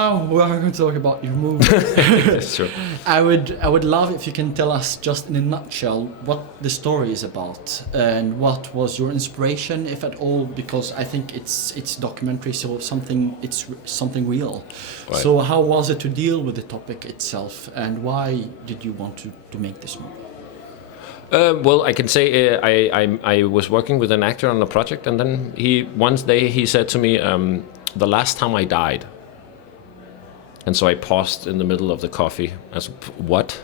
Now we are going to talk about your movie. That's true. I would love if you can tell us just in a nutshell what the story is about and what was your inspiration, if at all, because I think it's documentary, so it's something real. Right. So how was it to deal with the topic itself, and why did you want to make this movie? Well, I can say I was working with an actor on a project, and then one day he said to me, "The last time I died." And so I paused in the middle of the coffee. I said, "What?"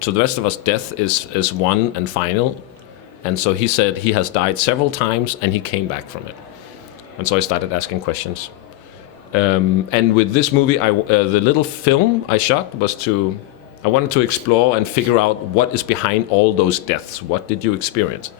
To the rest of us, death is one and final. And so he said he has died several times, and he came back from it. And so I started asking questions. And with this movie, the little film I shot I wanted to explore and figure out what is behind all those deaths. What did you experience?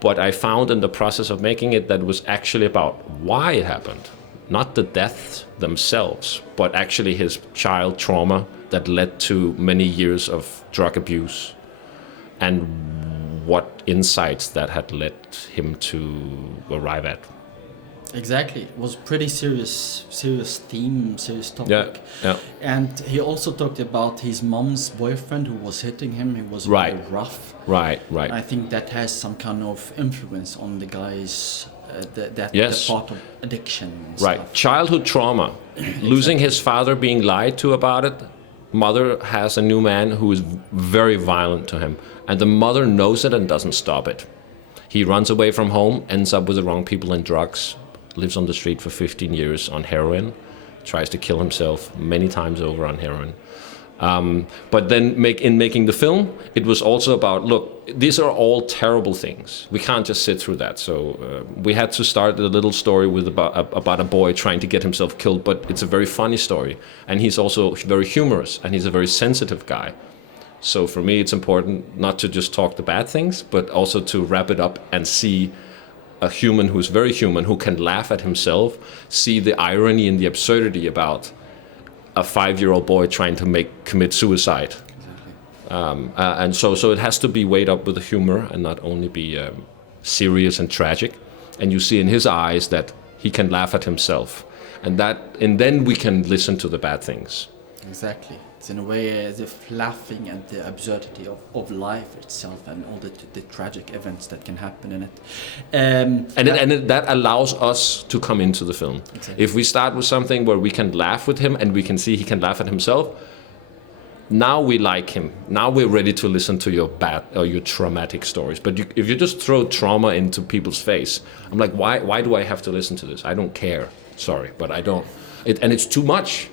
But I found in the process of making it that it was actually about why it happened. Not the deaths themselves, but actually his child trauma that led to many years of drug abuse, and what insights that had led him to arrive at. Exactly, it was pretty serious theme, serious topic. Yeah. And he also talked about his mom's boyfriend who was hitting him. He was very rough. Right. I think that has some kind of influence on the guy's that part of addiction. And right, stuff. Childhood trauma, Exactly. Losing his father, being lied to about it. Mother has a new man who is very violent to him, and the mother knows it and doesn't stop it. He runs away from home, ends up with the wrong people and drugs, lives on the street for 15 years on heroin, tries to kill himself many times over on heroin. But then in making the film, it was also about, look, these are all terrible things. We can't just sit through that. So we had to start a little story with about a boy trying to get himself killed, but it's a very funny story. And he's also very humorous, and he's a very sensitive guy. So for me, it's important not to just talk the bad things, but also to wrap it up and see a human who's very human, who can laugh at himself, see the irony and the absurdity about a 5-year-old boy trying to commit suicide. Exactly. And so it has to be weighed up with the humor and not only be serious and tragic. And you see in his eyes that he can laugh at himself, and then we can listen to the bad things. Exactly. It's in a way as if laughing at the absurdity of life itself and all the tragic events that can happen in it. That allows us to come into the film. Exactly. If we start with something where we can laugh with him and we can see he can laugh at himself, now we like him. Now we're ready to listen to your bad or your traumatic stories. But if you just throw trauma into people's face, I'm like, why do I have to listen to this? I don't care. Sorry, but I don't. And it's too much.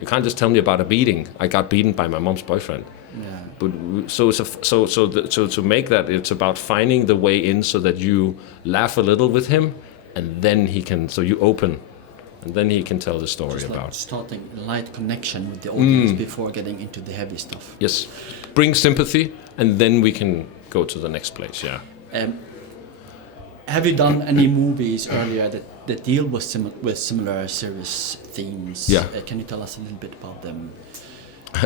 You can't just tell me about a beating. I got beaten by my mom's boyfriend. Yeah. But so to make that, it's about finding the way in so that you laugh a little with him, and then he can. So you open, and then he can tell the story just about. Like starting a light connection with the audience before getting into the heavy stuff. Yes, bring sympathy, and then we can go to the next place. Yeah. Have you done any movies earlier that deal with similar serious themes? Yeah. Can you tell us a little bit about them?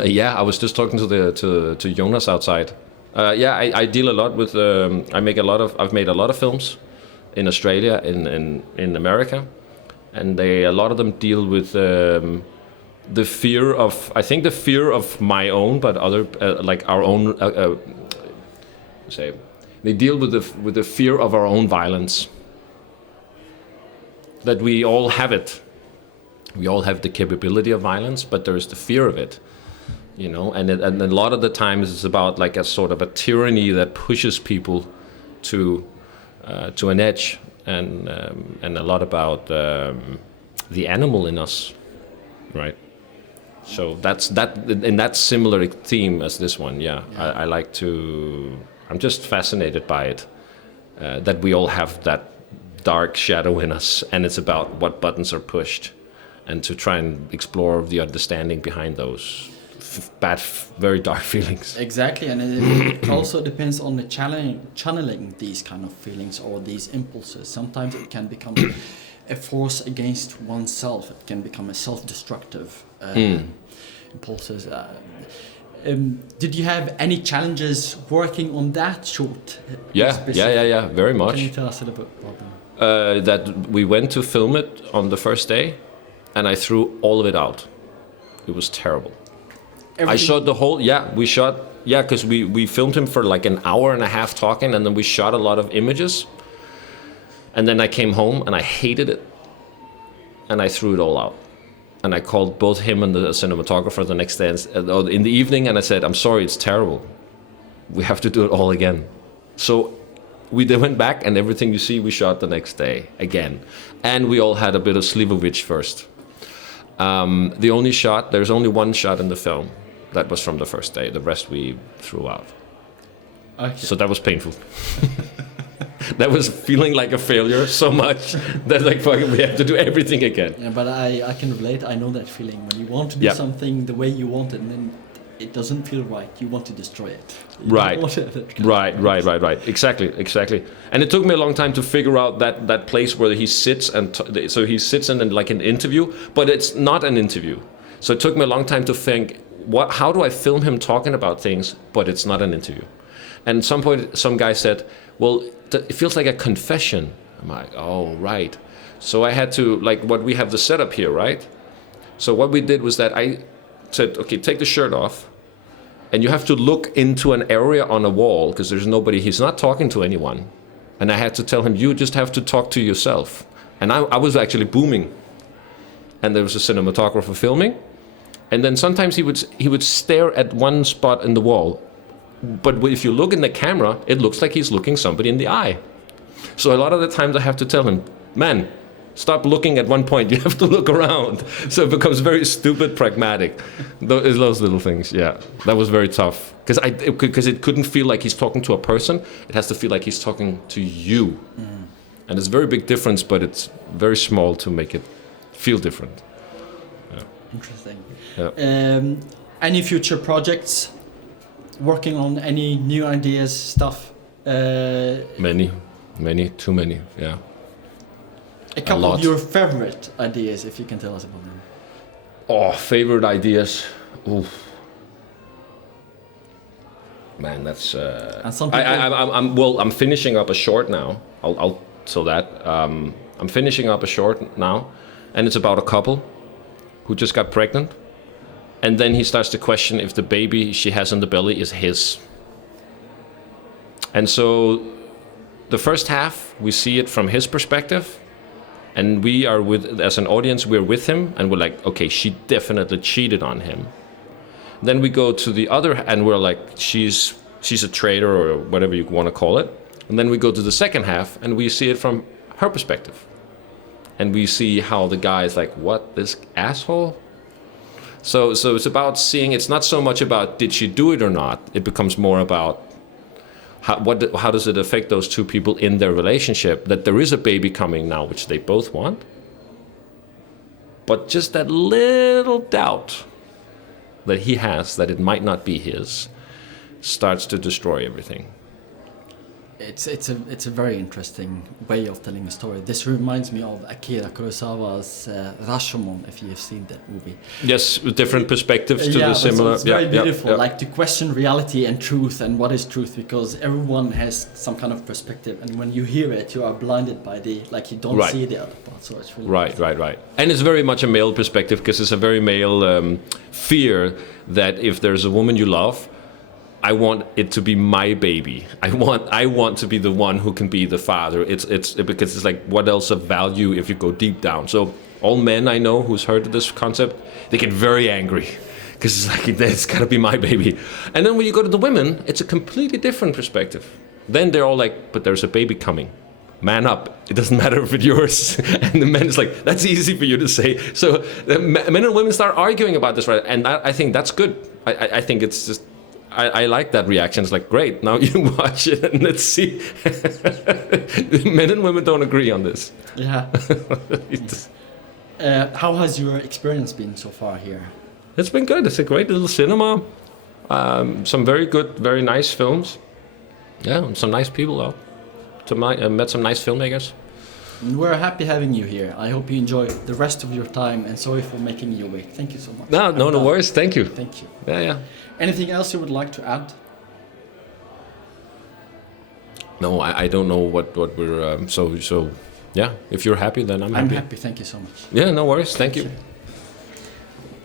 Yeah, I was just talking to Jonas outside. I deal a lot with. I've made a lot of films in Australia, in America, and a lot of them deal with the fear of. I think the fear of my own, but other like our own. They deal with the fear of our own violence. That we all have it. We all have the capability of violence, but there is the fear of it, you know. And a lot of the times it's about like a sort of a tyranny that pushes people to an edge, and a lot about the animal in us, right? So that's similar theme as this one. Yeah. I like to. I'm just fascinated by it, that we all have that dark shadow in us, and it's about what buttons are pushed, and to try and explore the understanding behind those bad, very dark feelings. Exactly, and it also depends on the channeling these kind of feelings or these impulses. Sometimes it can become a force against oneself. It can become a self-destructive impulses. Did you have any challenges working on that shoot? Yeah, very much. Can you tell us a little bit about them? That we went to film it on the first day, and I threw all of it out. It was terrible. Everything? I shot the whole, because we filmed him for like an hour and a half talking, and then we shot a lot of images. And then I came home and I hated it. And I threw it all out. And I called both him and the cinematographer the next day in the evening, and I said, I'm sorry, it's terrible. We have to do it all again. So we then went back, and everything you see we shot the next day again. And we all had a bit of Slivovich first. There's only one shot in the film that was from the first day. The rest we threw out. Okay. So that was painful. That was feeling like a failure so much that like fucking we have to do everything again. Yeah, but I can relate. I know that feeling when you want to do something the way you want it, and then it doesn't feel right. You want to destroy it. Right. Right. Exactly. And it took me a long time to figure out that place where he sits and so he sits in like an interview, but it's not an interview. So it took me a long time to think, how do I film him talking about things, but it's not an interview? And at some point, some guy said, well, it feels like a confession. I'm like, oh, right. So I had to, like, what we have the setup here, right? So what we did was that I said, okay, take the shirt off, and you have to look into an area on a wall, because there's nobody, he's not talking to anyone. And I had to tell him, you just have to talk to yourself. And I was actually booming. And there was a cinematographer filming. And then sometimes he would stare at one spot in the wall. But if you look in the camera, it looks like he's looking somebody in the eye. So a lot of the times I have to tell him, man, stop looking at one point. You have to look around. So it becomes very stupid, pragmatic. Those little things, yeah. That was very tough. Because it couldn't feel like he's talking to a person. It has to feel like he's talking to you. Mm. And it's a very big difference, but it's very small to make it feel different. Yeah. Interesting. Yeah. Any future projects? Working on any new ideas, stuff? Many, too many, yeah. A couple of your favorite ideas, if you can tell us about them. Oh, favorite ideas. Oof. Man, that's. And some people... I'm finishing up a short now. I'm finishing up a short now, and it's about a couple who just got pregnant. And then he starts to question if the baby she has in the belly is his. And so the first half, we see it from his perspective. And we are as an audience, we're with him. And we're like, okay, she definitely cheated on him. Then we go to the other, and we're like, she's a traitor or whatever you want to call it. And then we go to the second half, and we see it from her perspective. And we see how the guy is like, what, this asshole? So it's about seeing, it's not so much about did she do it or not, it becomes more about how does it affect those two people in their relationship, that there is a baby coming now, which they both want. But just that little doubt that he has that it might not be his starts to destroy everything. It's a very interesting way of telling a story. This reminds me of Akira Kurosawa's Rashomon, if you have seen that movie. Yes, with different perspectives to the similar. It's very beautiful, like to question reality and truth and what is truth, because everyone has some kind of perspective, and when you hear it, you are blinded by you don't see the other part. So it's really right. And it's very much a male perspective, because it's a very male fear that if there's a woman you love, I want it to be my baby. I want to be the one who can be the father. It's because it's like, what else of value if you go deep down? So all men I know who's heard of this concept, they get very angry because it's like, it's got to be my baby. And then when you go to the women, it's a completely different perspective. Then they're all like, but there's a baby coming. Man up. It doesn't matter if it's yours. And the men is like, that's easy for you to say. So the men and women start arguing about this, right? And I think that's good. I think it's just, I like that reaction. It's like, great, now you watch it and let's see. Men and women don't agree on this. Yeah. How has your experience been so far here? It's been good. It's a great little cinema. Some very good, very nice films. Yeah, and some nice people out. Met some nice filmmakers. We're happy having you here. I hope you enjoy the rest of your time, and sorry for making you wait. Thank you so much. No worries. Thank you. Thank you. Yeah. Anything else you would like to add? No, I don't know what we're... So yeah, if you're happy, then I'm happy. I'm happy. Thank you so much. Yeah, no worries. Thank you.